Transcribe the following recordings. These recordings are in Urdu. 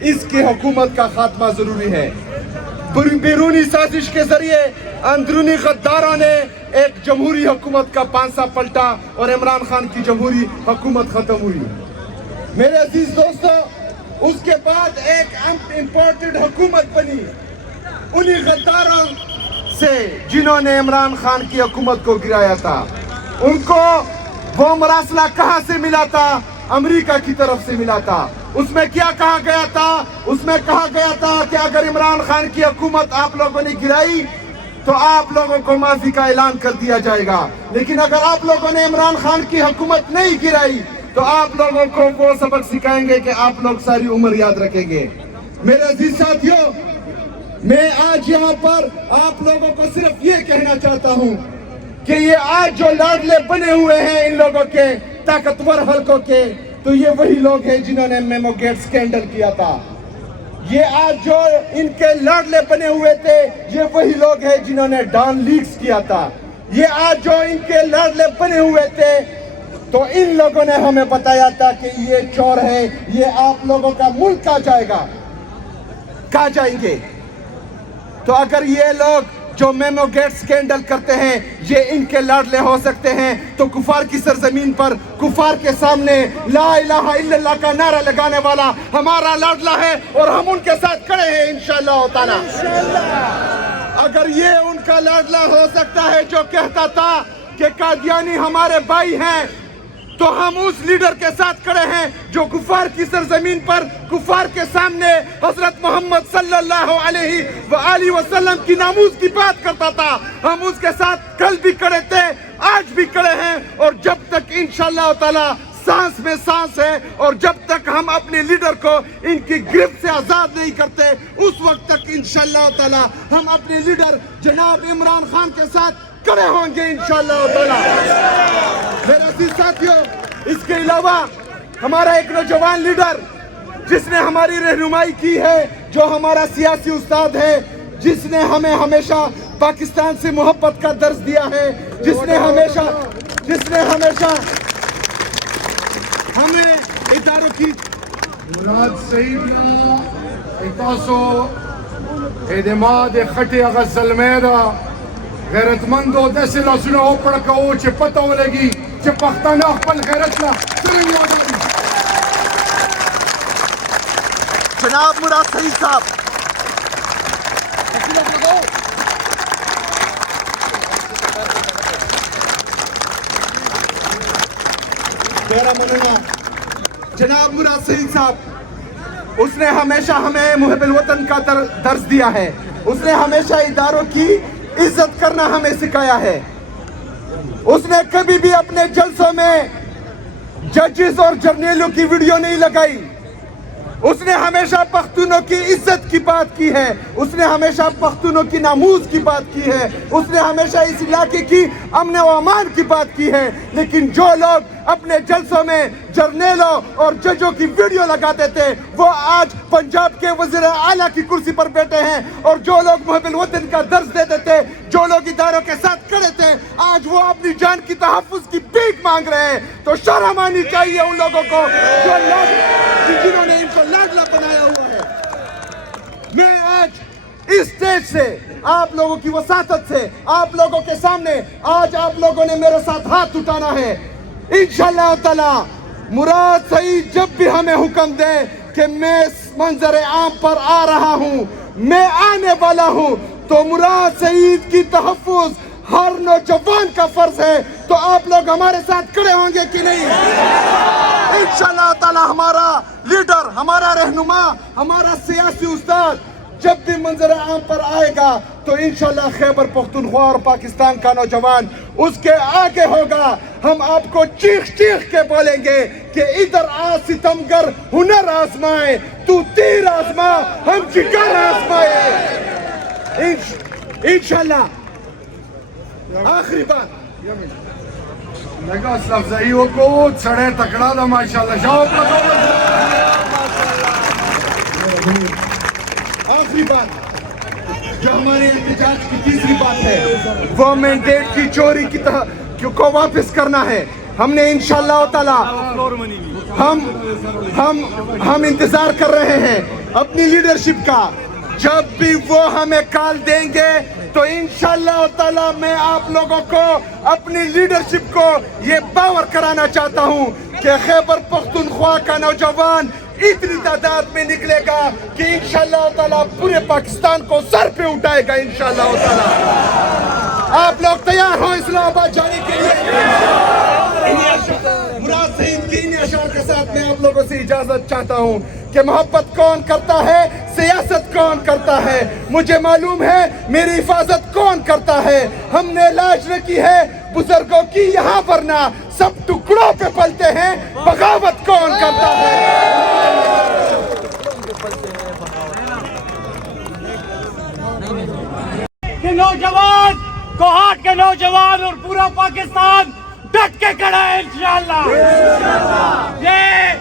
اس کی حکومت کا خاتمہ ضروری ہے۔ بیرونی سازش کے ذریعے اندرونی غداروں نے ایک جمہوری حکومت کا پانسا پلٹا اور عمران خان کی جمہوری حکومت ختم ہوئی۔ میرے عزیز دوستو، اس کے بعد ایک امپورٹڈ حکومت بنی انہی غداروں سے جنہوں نے عمران خان کی حکومت کو گرایا تھا۔ ان کو وہ مراسلہ کہاں سے ملا تھا؟ امریکہ کی طرف سے ملا تھا۔ اس میں کیا کہا گیا تھا؟ اس میں کہا گیا تھا کہ اگر عمران خان کی حکومت آپ لوگوں نے گرائی تو آپ لوگوں کو معافی کا اعلان کر دیا جائے گا، لیکن اگر آپ لوگوں نے عمران خان کی حکومت نہیں گرائی تو آپ لوگوں کو وہ سبق سکھائیں گے کہ آپ لوگ ساری عمر یاد رکھیں گے۔ میرے عزیز ساتھیوں، میں آج یہاں پر آپ لوگوں کو صرف یہ کہنا چاہتا ہوں کہ یہ آج جو لاڈلے بنے ہوئے ہیں ان لوگوں کے طاقتور حلقوں کے، تو یہ وہی لوگ ہیں جنہوں نے میمو گیٹ سکینڈل کیا تھا۔ یہ آج جو ان کے لاڈلے بنے ہوئے تھے یہ وہی لوگ ہیں جنہوں نے ڈان لیکس کیا تھا۔ یہ آج جو ان کے لاڈلے بنے ہوئے تھے تو ان لوگوں نے ہمیں بتایا تھا کہ یہ چور ہے، یہ آپ لوگوں کا ملک کہاں جائے گا، کہاں جائیں گے۔ تو اگر یہ لوگ جو میمو گیٹ سکینڈل کرتے ہیں یہ ان کے لاڈلے ہو سکتے ہیں، تو کفار کی سرزمین پر کفار کے سامنے لا الہ الا اللہ کا نعرہ لگانے والا ہمارا لاڈلا ہے اور ہم ان کے ساتھ کھڑے ہیں انشاءاللہ تعالی۔ اگر یہ ان کا لاڈلا ہو سکتا ہے جو کہتا تھا کہ قادیانی ہمارے بھائی ہیں، تو ہم اس لیڈر کے ساتھ کھڑے ہیں جو کفار کی سرزمین پر کفار کے سامنے حضرت محمد صلی اللہ علیہ وآلہ وسلم کی ناموس کی بات کرتا تھا۔ ہم اس کے ساتھ کل بھی کھڑے تھے، آج بھی کھڑے ہیں، اور جب تک انشاءاللہ تعالی سانس میں سانس ہے اور جب تک ہم اپنے لیڈر کو ان کی گرفت سے آزاد نہیں کرتے اس وقت تک انشاءاللہ تعالی ہم اپنے لیڈر جناب عمران خان کے ساتھ کھڑے ہوں گے انشاءاللہ تعالی۔ میرے عزیز ساتھیوں، اس کے علاوہ ہمارا ایک نوجوان لیڈر جس نے ہماری رہنمائی کی ہے، جو ہمارا سیاسی استاد ہے، جس نے ہمیں ہمیشہ پاکستان سے محبت کا درس دیا ہے، جس نے ہمیشہ ہمیں اداروں کی مراد سیدنا اتاسو اعتماد خٹی اغا زلمیدہ غیرتمندو دسی لاسونا اوپڑکاو چھ پتہ ہو لگی چھ پختانہ اخپل غیرتنا سرنگ آدھائی۔ جناب مراد سعید صاحب، میرا مننا جناب مراد سعید صاحب، اس نے ہمیشہ ہمیں محب الوطن کا درس دیا ہے، اس نے ہمیشہ اداروں کی عزت کرنا ہمیں سکھایا ہے۔ اس نے کبھی بھی اپنے جلسوں میں ججز اور جرنیلوں کی ویڈیو نہیں لگائی۔ اس نے ہمیشہ پختونوں کی عزت کی بات کی ہے، اس نے ہمیشہ پختونوں کی ناموس کی بات کی ہے، اس نے ہمیشہ اس علاقے کی امن و امان کی بات کی ہے۔ لیکن جو لوگ اپنے جلسوں میں جرنیلوں اور ججوں کی ویڈیو لگاتے تھے وہ آج پنجاب کے وزیر اعلیٰ کی کرسی پر بیٹھے ہیں، اور جو لوگ محب الوطن کا درس دیتے تھے، جو لوگ اداروں کے ساتھ کھڑے تھے، آج وہ اپنی جان کی تحفظ کی بھیک مانگ رہے ہیں۔ تو شرم آنی چاہیے ان لوگوں کو جنہوں نے ان کو لاڈلا بنایا ہوا ہے۔ میں آج اس اسٹیج سے آپ لوگوں کی وساطت سے آپ لوگوں کے سامنے آج آپ لوگوں نے میرے ساتھ ہاتھ اٹھانا ہے۔ انشاءاللہ تعالی مراد سعید جب بھی ہمیں حکم دے کہ میں منظر عام پر آ رہا ہوں، میں آنے والا ہوں، تو مراد سعید کی تحفظ ہر نوجوان کا فرض ہے۔ تو آپ لوگ ہمارے ساتھ کھڑے ہوں گے کہ نہیں؟ انشاءاللہ تعالی ہمارا لیڈر، ہمارا رہنما، ہمارا سیاسی استاد جب بھی منظر عام پر آئے گا تو انشاءاللہ خیبر پختونخوا اور پاکستان کا نوجوان اس کے آگے ہوگا۔ ہم آپ کو چیخ چیخ کے بولیں گے کہ ادھر آ ستمگر ہنر آزمائے، تو تیر آزما ہم جگر آزمائے۔ انشاءاللہ آخری بات لگا لفظائیوں کو سڑے تکڑا دا ماشاءاللہ شاو آخری بات جو ہمارے احتجاج کی تیسری بات ہے وہ مینڈیٹ کی چوری کو واپس کرنا ہے۔ ہم نے انشاءاللہ تعالی ہم انتظار کر رہے ہیں اپنی لیڈرشپ کا. جب بھی وہ ہمیں کال دیں گے تو انشاءاللہ تعالی میں آپ لوگوں کو اپنی لیڈرشپ کو یہ باور کرانا چاہتا ہوں کہ خیبر پختونخوا کا نوجوان اتنی تعداد میں نکلے گا کہ انشاءاللہ تعالی پورے پاکستان کو سر پہ اٹھائے گا انشاءاللہ تعالی. آپ لوگ تیار ہو اسلام آباد جانے کے لیے؟ مراد سعید کی انہی اشعار کے ساتھ میں آپ لوگوں سے اجازت چاہتا ہوں کہ محبت کون کرتا ہے، سیاست کون کرتا ہے، مجھے معلوم ہے میری حفاظت کون کرتا ہے. ہم نے لاج رکھی ہے بزرگوں کی یہاں ورنہ سب ٹکڑوں پہ پلتے ہیں، بغاوت کون کرتا ہے. کہ نوجوان کوہاٹ کے نوجوان اور پورا پاکستان ڈٹ کے کھڑا ہے انشاءاللہ. یہ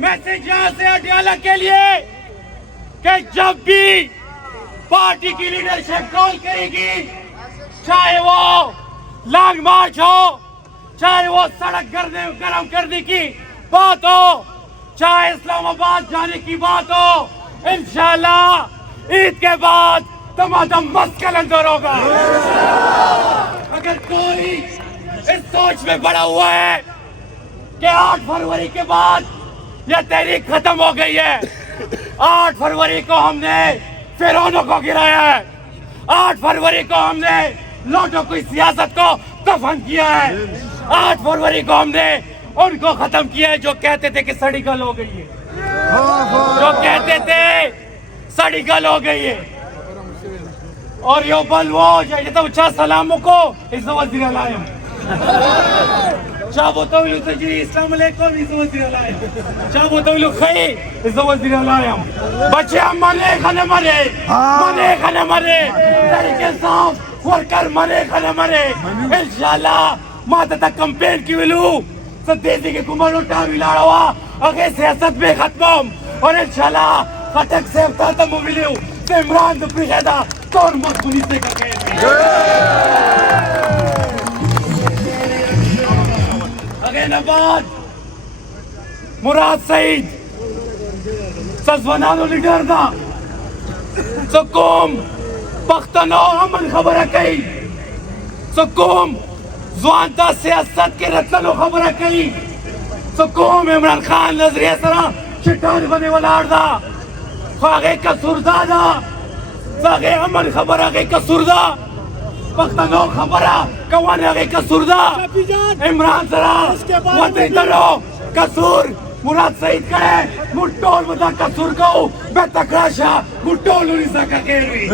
میسج یہاں سے اڈیالہ کے لیے کہ جب بھی پارٹی کی لیڈرشپ کال کرے گی، چاہے وہ لانگ مارچ ہو، چاہے وہ سڑک گرم کرنے کی بات ہو، چاہے اسلام آباد جانے کی بات ہو، انشاءاللہ عید کے بعد تمام مست کلندر ہوگا. اگر کوئی اس سوچ میں بڑا ہوا ہے کہ 8 فروری کے بعد یہ تحریک ختم ہو گئی ہے، 8 فروری کو ہم نے فرعونوں کو گرایا ہے، 8 فروری کو ہم نے لوٹوں کی سیاست کو دفن کیا ہے، 8 فروری کو ہم نے ان کو ختم کیا ہے جو کہتے تھے کہ سڑی گل ہو گئی ہے، جو کہتے تھے سڑی گل ہو گئی ہے. اور یہ بلوو جیتا اچھا سلاموں کو اس وزیر علائم چاہو تو جی السلام علیکم اس وزیر علائم چاہو تو خی اس وزیر علائم بچے منے کھنے مرے طریقے صاف ورکر منے کھنے مرے انشاءاللہ ماتا تا کمپین کی ولو سدیسی کے کمر اٹھا بھی لاڑا ہوا اگے سیاست میں ختم اور انشاءاللہ خطک سے افتاتا موبیلیو سے عمران دپری خیدہ کون مقبولی سے کا کہتے اگے نباد مراد سعید سزوانانو لیڈر دا سکوم پختنو امن خبرہ کئی سکوم زوانتا سیاست کے رتنو خبرہ کئی سکوم عمران خان نظریہ سرا چٹان بنے والا دا خواہے قصور دادا ساگے امن خبر آگے قصور دا پختنو خبر کوانے آگے قصور دا عمران سرا وطنی درو قصور مراد سعید کرے مٹول بدا قصور کو بے تکراشا مٹول انیسا کا کہہ رہی